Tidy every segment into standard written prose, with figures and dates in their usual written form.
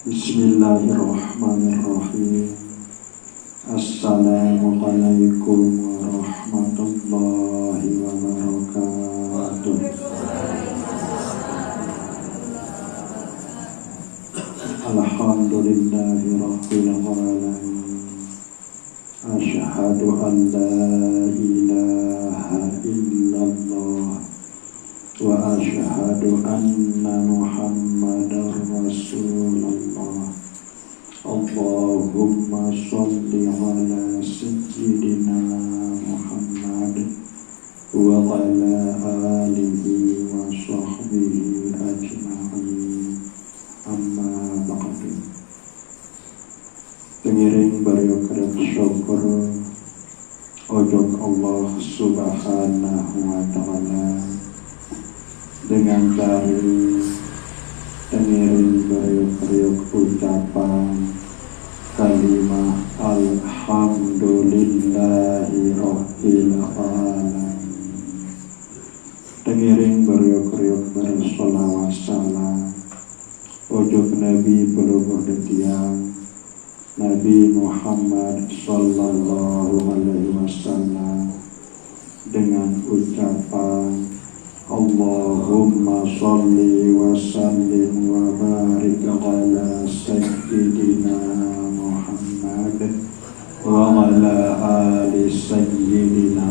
Bismillahirrahmanirrahim. Assalamualaikum warahmatullahi wabarakatuh. Alhamdulillahi rabbil alamin. Asyhadu an la ilaha illallah wa asyhadu anna Muhammadar Rasulullah. Allahumma sholli ala sayyidina Muhammad wa ala alihi wa sahbihi ajma'in. Amma ba'du. Pengiring barokah syukur ojok Allah Subhanahu wa ta'ala dengan dari tengiring beriuk-beriuk ucapan kalimah alhamdulillahi rabbil alamin. Tengiring beriuk-beriuk bersolawat salam ojok Nabi pelubuh detiang Nabi Muhammad sallallahu alaihi wasallam dengan ucapan Allahumma sholli wa sallim wa barik ala sayyidina Muhammad wa ala ali sayyidina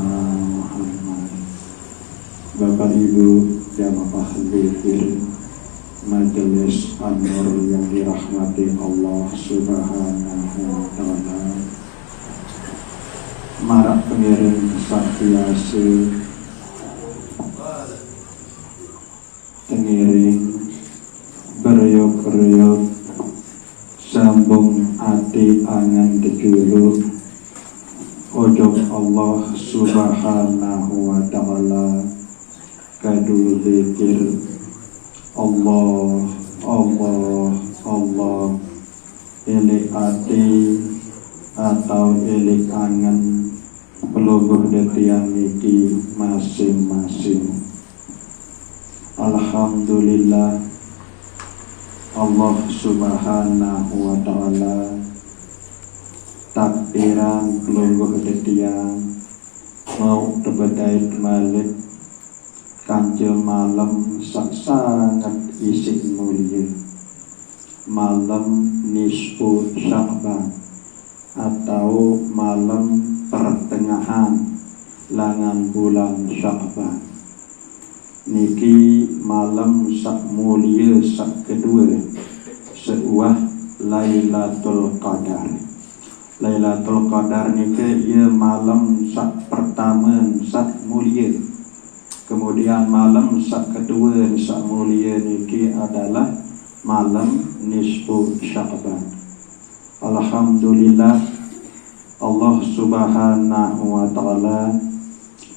Muhammad. Bapak Ibu jamaah zikir Majelis An-Nur yang dirahmati Allah Subhanahu wa ta'ala, marak pengiring sakiasi tengiring beriuk-beriuk sambung ati angan dejulu ojok Allah Subhanahu wa ta'ala kadu zikir Allah, Allah, Allah, elik ati atau elik angan pelubuh detiang niki masing-masing. Alhamdulillah Allah Subhanahu wa ta'ala takdiran pelubuh detiang mau tebedai malik kancil malam sangat isik mulia, malam nisfu Sya'ban atau malam pertengahan langan bulan Sya'ban. Niki malam sak mulia sak kedua seuah Lailatul Qadar. Lailatul Qadar niki ia malam sak pertama sak mulia. Kemudian malam sak kedua sak mulia niki adalah malam nisfu Sya'ban. Alhamdulillah Allah Subhanahu wa ta'ala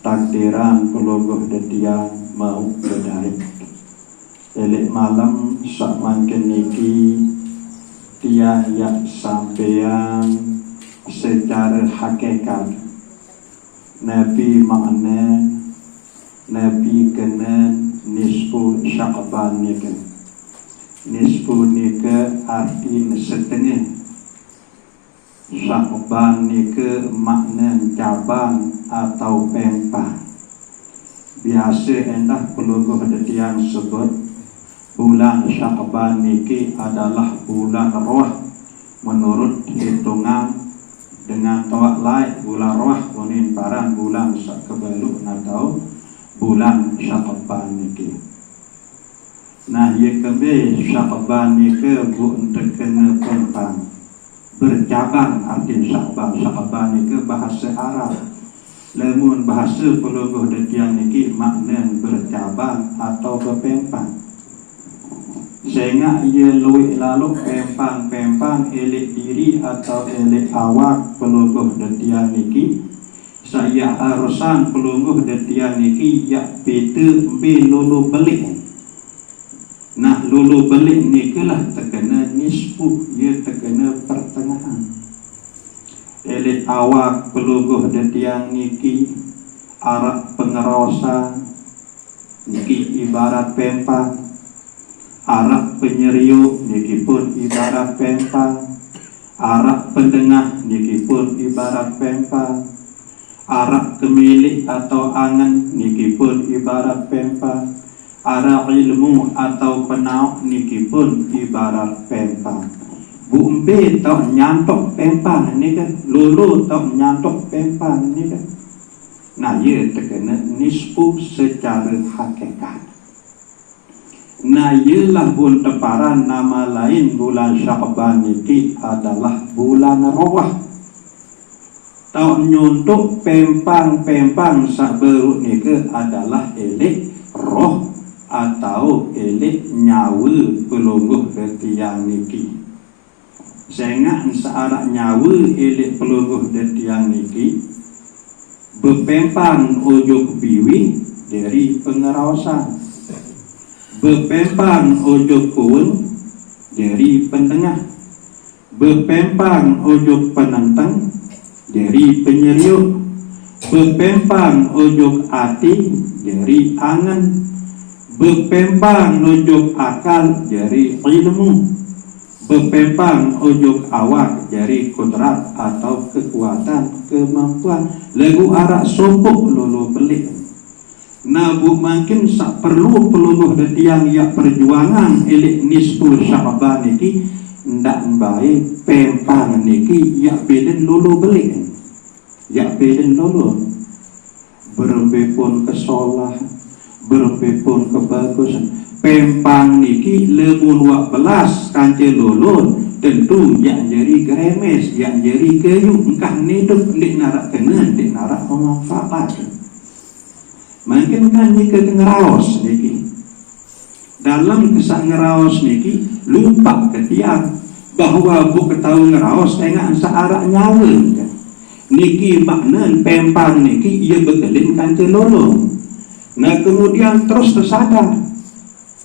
takdiran pelubuh detiang mau bedarik. Elik malam sak mangken niki tiang yak sampeyan secara hakikat Nabi makna Nabi kena nisfu Sya'ban nika. Nisfu nika arti setengah. Sya'ban nika makna cabang atau pempah. Biasa endah pelubuh detiang sebut bulan Sya'ban niki adalah bulan roh menurut hitungan dengan tawak lain bulan roh unin paran bulan sak kebelu atau bulan Sya'ban niki. Nah, ia kebe Sya'ban niki bu terkena pempang bercabang arti Sya'ban. Sya'ban niki bahasa Arab. Lemun bahasa pelubuh detiang niki makna bercabang atau berpempang. Sehingga ia luwih lalu pempang elik diri atau elik awak pelubuh detiang niki. Saya harusan pelungguh detian niki yak beda be lulu belik. Nah lulu belik nikilah terkena nisfu, ia terkena pertengahan. Elit awak pelungguh detian niki arak pengerosan niki ibarat pempang. arak penyeriuk niki pun ibarat pempang, arak pendengah niki pun ibarat pempang, arak kemilik atau angan niki pun ibarat pempang, arak ilmu atau penauk niki pun ibarat pempang. Bumbe tau nyantok pempang ni kan, lulu tau nyantok pempang ni kan. Nah, ia terkena nisbu secara hakikat. Nah, ialah bun teparan nama lain bulan Sya'ban niki adalah bulan roh. Tau nyuntuk pempang-pempang saberuk niki adalah elek roh atau elek nyawa pelungguh detiang niki. Sehingga searak nyawa elek pelungguh detiang niki bepempang ojo kepiwi dari pengerawasan, bepempang ojo kuweng dari pendengah, bepempang ojo penentang dari penyeriuk, bepempang ojo ati dari angan, bepempang ojo akal dari ilmu, bepempang ojo awak dari kodrat atau kekuatan kemampuan. Lagu arak sopok lolo belik. Nah, bu makin sak perlu peluluh detiang ya perjuangan elek nisful Sya'ban niki ndak baik pempang niki ya beden lolo belik. Ya beden lolo berbepon kesolah, berbepon kebagusan. Pempang niki lemun wak belas kance lolon tentu yang jadi gremes, yang jadi kayu engkah hidup di narak kena, di narak memanfaat. Mungkin kan jika ngeraos niki dalam kisah ngeraos niki lupa ketiang bahwa bu ketahui ngeraos tengah searak nyawa niki makna pempang niki ia bekelin kance lolong. Nah, kemudian terus tersadar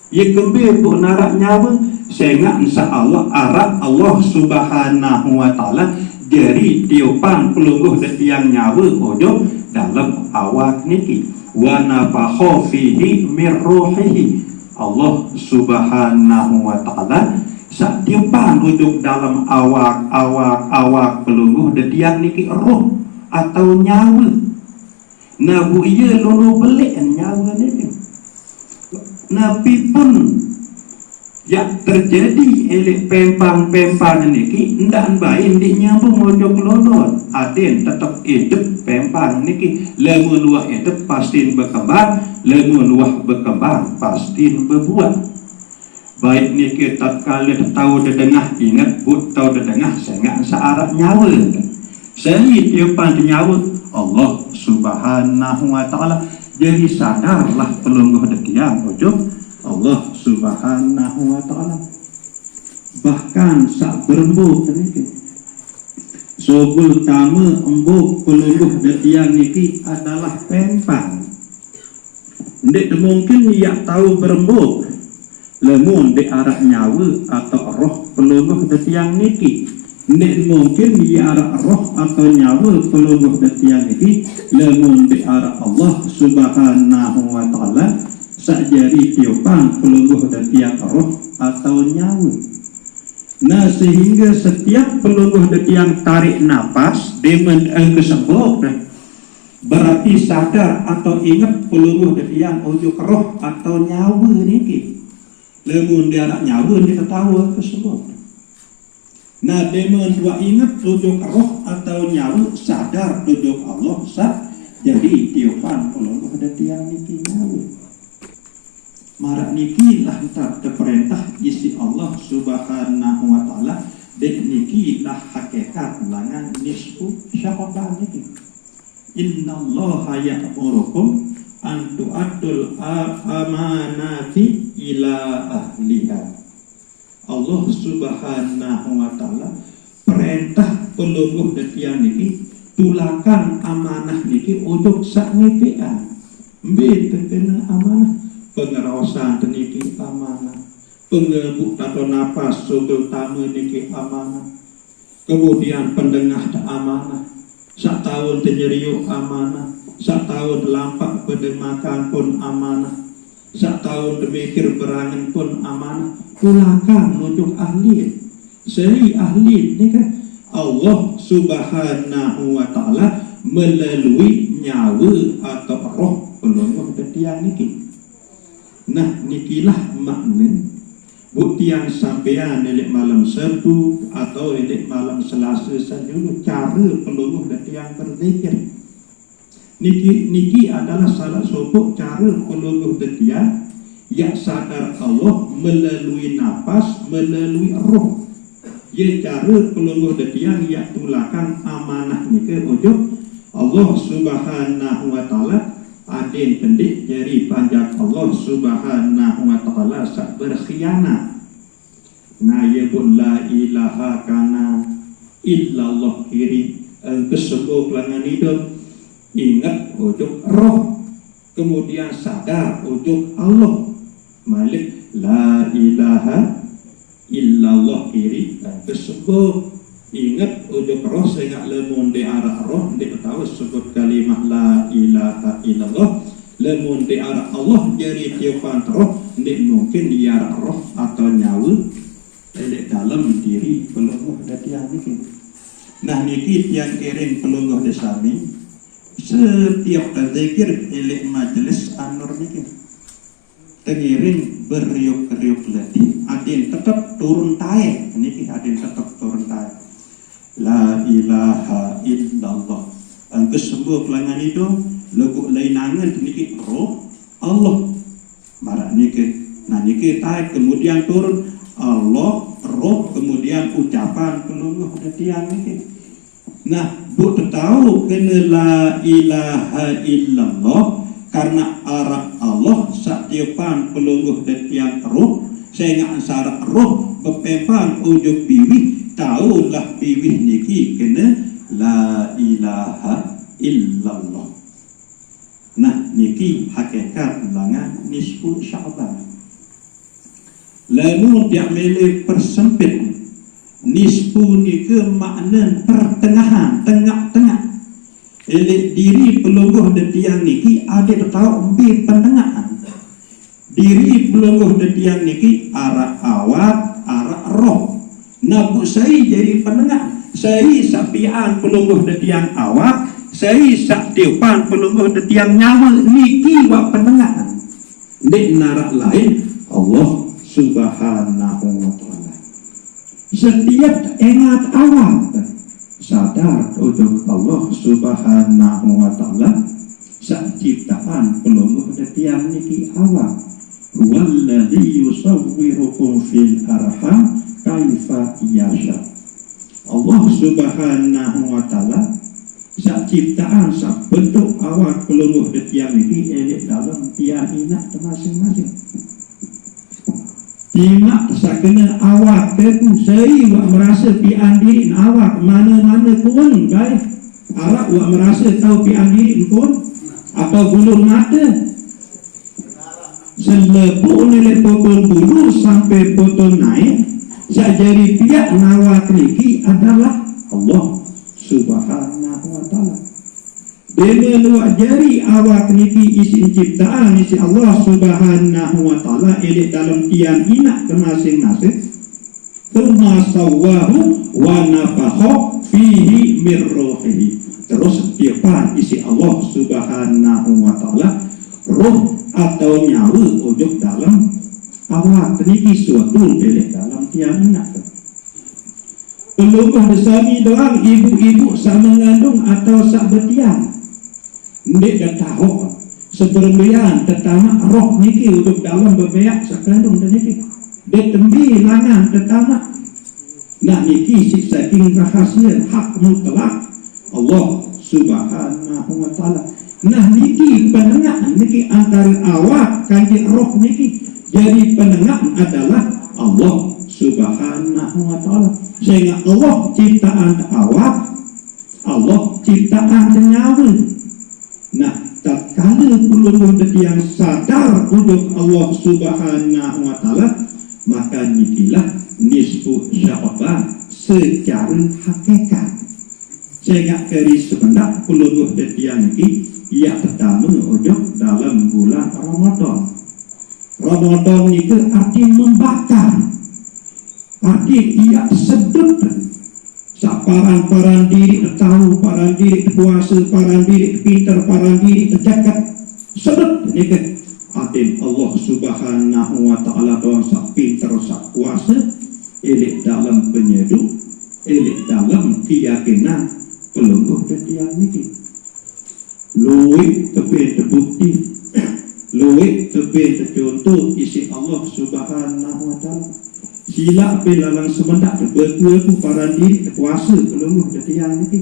ia kembali bu narak nyawa sehingga insyaAllah arak Allah subhanahu wa ta'ala dari tiupan pelungguh detiang nyawa ojo dalam awak niki wa nafakha fihi mir ruhihi. Allah subhanahu wa ta'ala sak tiupan ojo dalam awak pelungguh detiang niki roh atau nyawa. Nah, bu iya lolo belik nyawa niki. Nabi pun yang terjadi elek pempang-pempang niki ndak baik ndik nyambung mojok lolon aden tetap hidup pempang niki lamun luah hidup pasti berkembang, lamun luah berkembang pasti berbuat baik niki tatkala tahu dedengah ingat but tahu dedengah sehingga searak nyawa sehingga tiupan nyawa Allah subhanahu wa ta'ala. Jadi sadarlah pelungguh detiang ojo Allah subhanahu wa ta'ala. Bahkan sak berembuk niki sobul tama embuk pelungguh detiang niki adalah pempang. Ndik mungkin ia tahu berembuk lemun di arah nyawa atau roh pelungguh detiang niki. Ndik mungkin di arah roh atau nyawa pelungguh detiang niki lemun di arah Allah subhanahu wa ta'ala sajari tiupan pelungguh detiang roh atau nyawa. Nah, sehingga setiap pelungguh detiang tarik napas demen kesebok berarti sadar atau ingat pelungguh detiang ojo roh atau nyawa niki lemun di arah nyawa dia ketawa kesebok. Nah, demen dua ingat tujuk roh atau nyawa sadar tujuk Allah sah jadi tiupan pelungguh detiang niki nyawa. Marak niki lah tak terperintah isi Allah subhanahu wa ta'ala dan niki lah hakikat langan nisfu Sya'ban niki. Inna allaha ya'murukum an tu'addul amanati ila ahliha. Allah subhanahu wa ta'ala perintah pelungguh detiang niki tulakan amanah niki untuk sak ngepean mbe terkena amanah pengerawasan niki amanah, pengebuk atau napas sobel tamu niki amanah, kemudian pendengah amanah, sak tahun tenyeriuk amanah, sak tahun lampak pedemakan pun amanah. sak tahun demikir berangan pun amanah tulakan nujuk ahli seri ahli ni kan Allah subhanahu wa ta'ala melalui nyawa atau roh pelongoh detiang niki. Nah nikilah makna bukti yang sampean elek malam Sabtu atau elek malam Selasa saja cara pelongoh detiang berzikir. Niki adalah salah satu cara pelongoh detiang yang sadar Allah melalui nafas, melalui roh. Ia cara pelongoh detiang yang tulakan amanah nika ojo Allah subhanahu wa ta'ala adin pendik jari panjang Allah subhanahu wa ta'ala sak berkhianat. Nah ya pun la ilaha kana illallah kiri kesembuh kelangan hidup. Ingat ujuk roh, kemudian sadar ujuk Allah. Malik la ilaha illallah kiri dan kesembuh. Ingat ujuk roh sehingga lemun di arah roh dia tahu sebut kalimah la ilaha illallah. Lemun di arah Allah jadi tiupan roh dia mungkin di arah roh atau nyawa di dalam diri pelongoh detiang niki. Nah niki yang kirim pelongoh desami setiap berzikir elek majelis anur niki tengiring beriuk-riuk lagi adin tetap turun tae niki adin tetap turun tae la ilaha illallah ang kesembuh kelangan itu lagu lainangan niki roh Allah marak niki. Nah niki tae kemudian turun Allah roh kemudian ucapan pelongoh detiang niki. Nah, bu tahu kena la ilaha illallah karena arah Allah satiupan pelungguh detiang roh sehingga ansara roh bepepang ujuk biwih tahulah biwih niki kena la ilaha illallah. Nah, niki hakikat langan nisfu Sya'ban. Lalu dia milih persempit nisfu ni ke makna pertengahan, tengah-tengah. Elek diri pelungguh detiang niki ada tahu ambil pendengahan. Diri pelungguh detiang niki arah awak, arah roh. Nabu saya jadi pendengar. Saya sapian pelungguh detiang awak, saya sak tiupan pelungguh detiang nyawa niki wa pendengahan. Di narak lain Allah subhanahu wa ta'ala. Setiap ingat awak sadar untuk Allah subhanahu wa ta'ala sak ciptaan pelungguh detiang niki awak walladzi yusawwirukum fil arham kaifa yasha. Allah subhanahu wa ta'ala sak ciptaan sak bentuk awak pelungguh detiang niki elek dalam tiang inak masing-masing. Timak sakena awak tepu saya wak merasa pian diri awak mana-mana pun guys. Awak wak merasa tahu pian diri pun apa bulu mata selepuk nilai potong bulu sampai potong naik sajari pihak nawak niki adalah Allah subhanahu wa ta'ala. Dengan luak jari awak niki isi ciptaan isi Allah subhanahu wa ta'ala elek dalam tiang inak ke masing-masing. Thumma sawwahu wa nafakha fihi min ruhihi. Terus tiupan isi Allah subhanahu wa ta'ala roh atau nyawa ujuk dalam awak niki suatu elek dalam tiang inak. Pelungguh besami doang ibu-ibu sak mengandung atau sak bertiang. Ndek dah tahu seberlian tertamak roh niki untuk dalam bebeak sakandung dan niki dia tembi langan tertamak. Nah niki saking rahasia hak mutlak Allah subhanahu wa ta'ala. Nah niki pendengar niki antara awak kanji roh niki jadi pendengar adalah Allah subhanahu wa ta'ala. Sehingga Allah ciptaan awak, Allah ciptaan nyawa. Nah, tatkala pelungguh detiang sadar untuk Allah subhanahu wa ta'ala, maka nikilah nisfu Sya'ban secara hakikat. Sehingga keri sebenarnya pelungguh detiang ini ia pertama ujung dalam bulan Ramadan. Ramadan ni ke arti membakar, arti ia sedut paran diri tahu, paran diri puasa, paran diri pintar, paran diri terjagat sedut ni ke arti Allah Subhanahu wa ta'ala doang sak pintar sak kuasa elik dalam penyeduh, elik dalam keyakinan pelungguh ketian niki luwih tebe terbukti, luwih tebe tercontoh isi Allah Subhanahu wa ta'ala. Sila pelalang semendak berkuasa para diri kuasa pelungguh ketian niki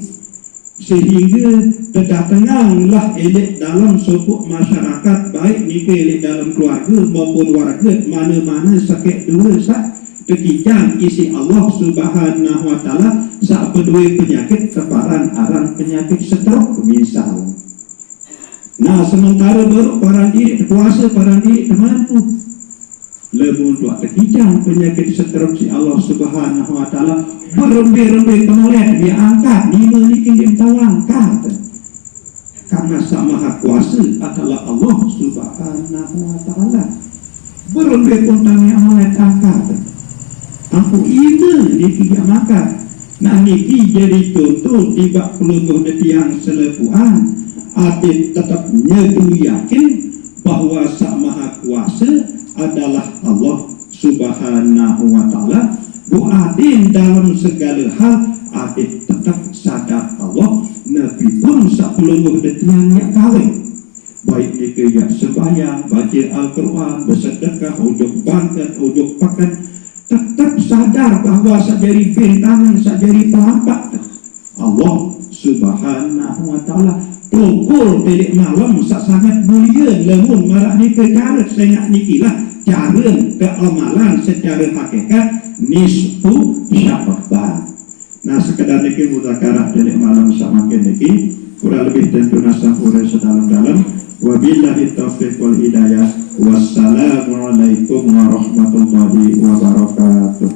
sehingga terdatanglah elik dalam sopuk masyarakat, baik niki elik dalam keluarga maupun warga mana-mana sakit dua sak kekijan isi Allah Subhanahu wa ta'ala sak peduli penyakit keparan aran penyakit stroke misal. Nah sementara baru para diri kuasa, para diri mampu lemun tuak kekijan penyakit stroke si Allah Subhanahu wa ta'ala berembe-rembe kemuliaan dia angkat lima niki dia tahu angkat karena Sang Maha Kuasa adalah Allah Subhanahu wa ta'ala. Berembe pun kami amat angkat aku ini niki dia makan. Nah niki jadi contoh tiba pelungguh tiang selepuan arti tetap nyedu yakin bahwa Sang Maha Kuasa adalah Allah Subhanahu wa ta'ala. Buadin dalam segala hal adit tetap sadar Allah. Nabi pun sak pelungguh tiang yang kawin baik dia sembahyang, baca Al-Quran, bersedekah, ujuk bangkat, ujuk pakan, tetap sadar bahwa sajari bintangan, sajari pelampak Allah Subhanahu wa ta'ala. Pukul telik malam sangat mulia lemun marak ni ke cara sengak nikilah cara keamalan secara hakikat nisfu sya'ban. Nah sekedar niki mudzakarah telik malam samakin niki kurang lebih tentu nasahura sedalam-dalam. Wabillahi taufiq wal hidayah. Wassalamualaikum warahmatullahi wabarakatuh.